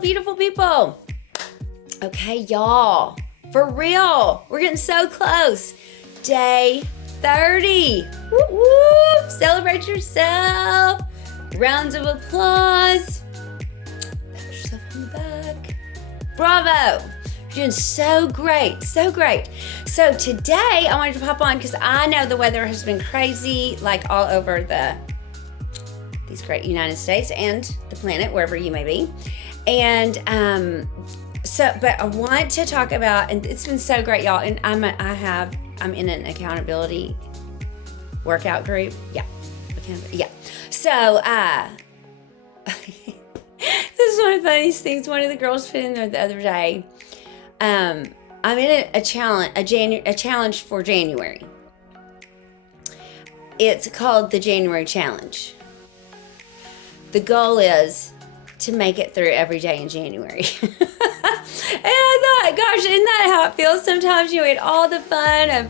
beautiful people. Okay, y'all, for real, we're getting so close. Day 30. Whoop, whoop. Celebrate yourself. Rounds of applause. Pat yourself on the back. Bravo. You're doing so great, so great. So today I wanted to pop on because I know the weather has been crazy, like all over these great United States and the planet, wherever you may be. And but I want to talk about, and it's been so great, y'all. And I'm in an accountability workout group. Yeah. So this is one of the funniest things. One of the girls put in there the other day. I'm in a challenge for January. It's called the January Challenge. The goal is to make it through every day in January. And I thought, gosh, isn't that how it feels sometimes? You had all the fun of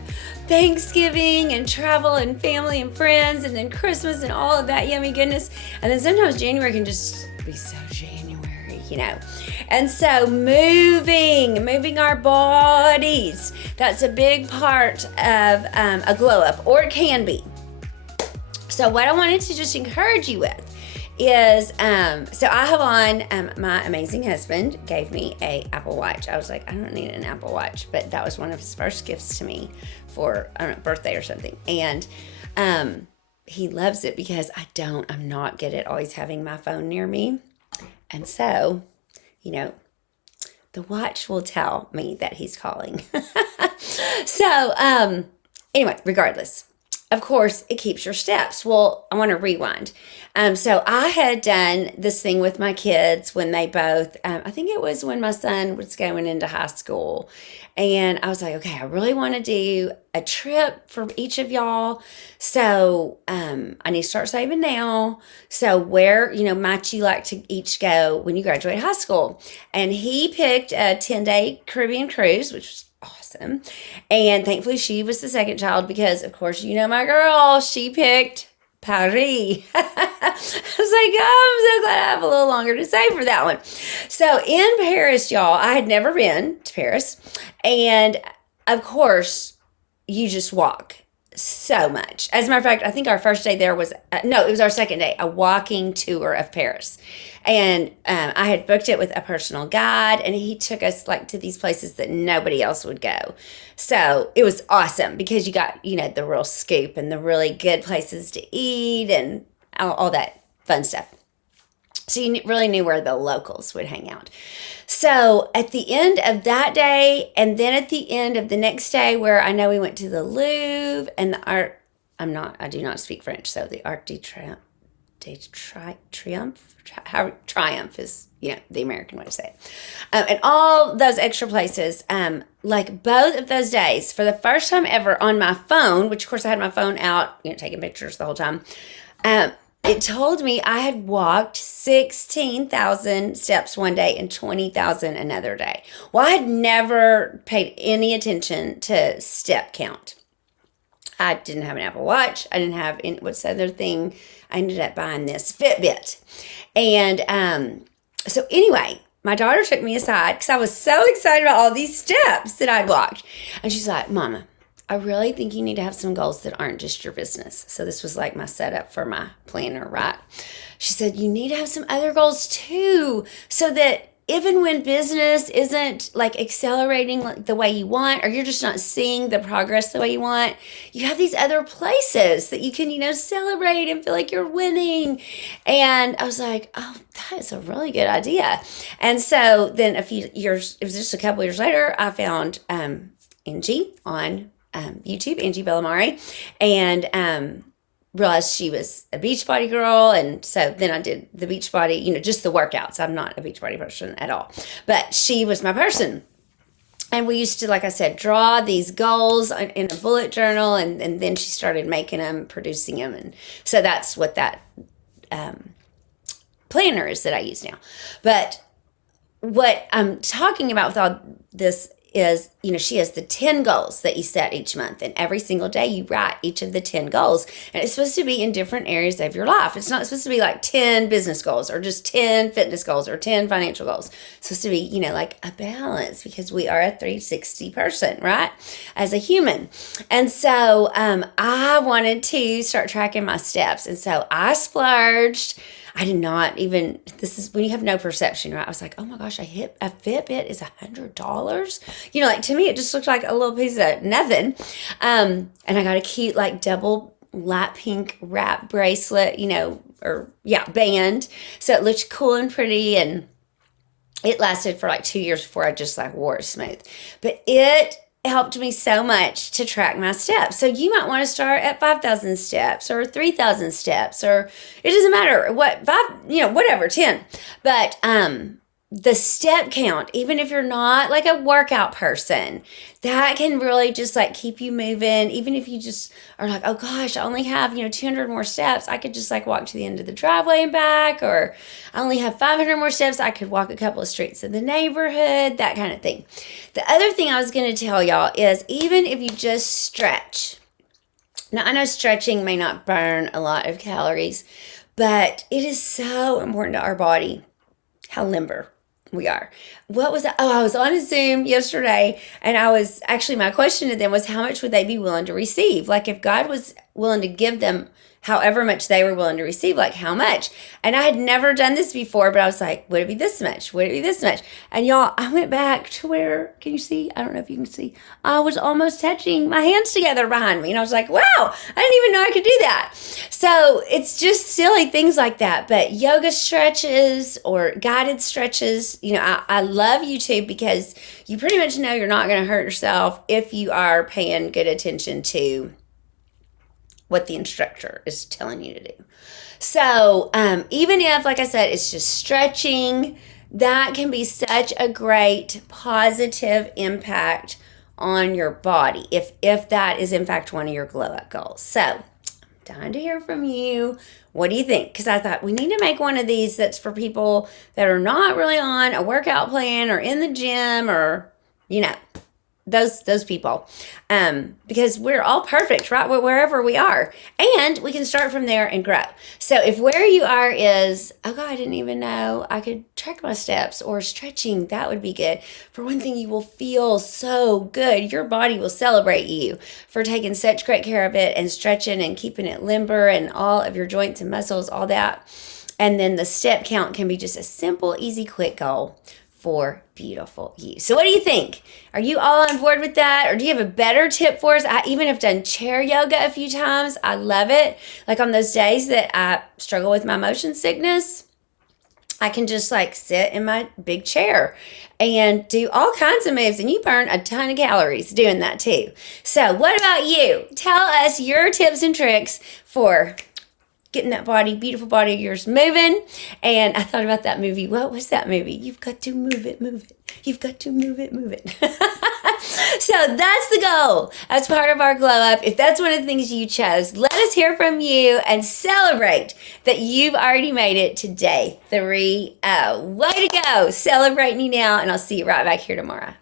Thanksgiving and travel and family and friends and then Christmas and all of that yummy goodness. And then sometimes January can just be so January, you know. And so moving our bodies, that's a big part of a glow up, or it can be. So what I wanted to just encourage you with is, so I have on, my amazing husband gave me a Apple Watch. I was like, I don't need an Apple Watch, but that was one of his first gifts to me for, I don't know, birthday or something. And he loves it because I'm not good at always having my phone near me. And so, you know, the watch will tell me that he's calling. So, anyway, regardless. Of course, it keeps your steps. Well, I want to rewind. So I had done this thing with my kids when they both, I think it was when my son was going into high school. And I was like, okay, I really want to do a trip for each of y'all. So I need to start saving now. So where, might you like to each go when you graduate high school? And he picked a 10-day Caribbean cruise, which was awesome. And thankfully she was the second child because, of course, my girl, she picked Paris. I was like, oh, I'm so glad I have a little longer to save for that one. So in Paris, y'all, I had never been to Paris. And of course, you just walk so much. As a matter of fact, I think our first day there was, it was our second day, a walking tour of Paris. And I had booked it with a personal guide, and he took us to these places that nobody else would go. So it was awesome because you got, the real scoop and the really good places to eat and all that fun stuff. So you really knew where the locals would hang out. So at the end of that day, and then at the end of the next day, where I know we went to the Louvre and the art, I do not speak French, so the Arc de Triomphe is, the American way to say it. And all those extra places, both of those days, for the first time ever on my phone, which of course I had my phone out, taking pictures the whole time, it told me I had walked 16,000 steps one day and 20,000 another day. Well, I had never paid any attention to step count. I didn't have an Apple Watch. I didn't have what's the other thing? I ended up buying this Fitbit. And so anyway, my daughter took me aside because I was so excited about all these steps that I'd walked. And she's like, Mama, I really think you need to have some goals that aren't just your business. So this was like my setup for my planner, right? She said, you need to have some other goals too, so that even when business isn't accelerating the way you want, or you're just not seeing the progress the way you want, you have these other places that you can, celebrate and feel like you're winning. And I was like, oh, that is a really good idea. And so then it was just a couple years later, I found Angie on YouTube, Angie Bellamare, and realized she was a Beachbody girl. And so then I did the Beachbody, just the workouts. I'm not a Beachbody person at all, but she was my person. And we used to, like I said, draw these goals in a bullet journal, and then she started making them, producing them. And so that's what that planner is that I use now. But what I'm talking about with all this is, she has the 10 goals that you set each month. And every single day you write each of the 10 goals. And it's supposed to be in different areas of your life. It's not supposed to be like 10 business goals or just 10 fitness goals or 10 financial goals. It's supposed to be, like a balance, because we are a 360 person, right? As a human. And so I wanted to start tracking my steps. And so I splurged. I did not even, this is when you have no perception, right? I was like, oh my gosh, a Fitbit is $100. Like to me, it just looked like a little piece of nothing. And I got a cute, like double light pink wrap bracelet, band. So it looked cool and pretty. And it lasted for like 2 years before I just like wore it smooth. But it helped me so much to track my steps. So you might want to start at 5,000 steps or 3,000 steps, or it doesn't matter what, whatever, 10. But the step count, even if you're not like a workout person, that can really just like keep you moving. Even if you just are like, oh gosh, I only have, 200 more steps. I could just like walk to the end of the driveway and back, or I only have 500 more steps. I could walk a couple of streets in the neighborhood, that kind of thing. The other thing I was going to tell y'all is, even if you just stretch. Now, I know stretching may not burn a lot of calories, but it is so important to our body how limber we are. What was that? Oh, I was on a Zoom yesterday, and my question to them was, how much would they be willing to receive? Like, if God was willing to give them however much they were willing to receive, like how much? And I had never done this before, but I was like, would it be this much? Would it be this much? And y'all, I went back to where, can you see? I don't know if you can see. I was almost touching my hands together behind me. And I was like, wow, I didn't even know I could do that. So it's just silly things like that. But yoga stretches or guided stretches, I love YouTube, because you pretty much know you're not going to hurt yourself if you are paying good attention to what the instructor is telling you to do. So even if, like I said, it's just stretching, that can be such a great positive impact on your body if that is in fact one of your glow up goals. So I'm dying to hear from you. What do you think? Because I thought we need to make one of these that's for people that are not really on a workout plan or in the gym, or those people, because we're all perfect, right? Wherever we are, and we can start from there and grow. So if where you are is, oh God, I didn't even know I could track my steps, or stretching, that would be good. For one thing, you will feel so good. Your body will celebrate you for taking such great care of it and stretching and keeping it limber and all of your joints and muscles, all that. And then the step count can be just a simple, easy, quick goal for beautiful you. So what do you think? Are you all on board with that? Or do you have a better tip for us? I even have done chair yoga a few times. I love it. Like on those days that I struggle with my motion sickness, I can just like sit in my big chair and do all kinds of moves, and you burn a ton of calories doing that too. So what about you? Tell us your tips and tricks for getting that beautiful body of yours moving. And I thought about that movie. What was that movie? You've got to move it, move it. You've got to move it, move it. So that's the goal. That's part of our glow up. If that's one of the things you chose, let us hear from you and celebrate that you've already made it to day 3. Way to go. Celebrate me now, and I'll see you right back here tomorrow.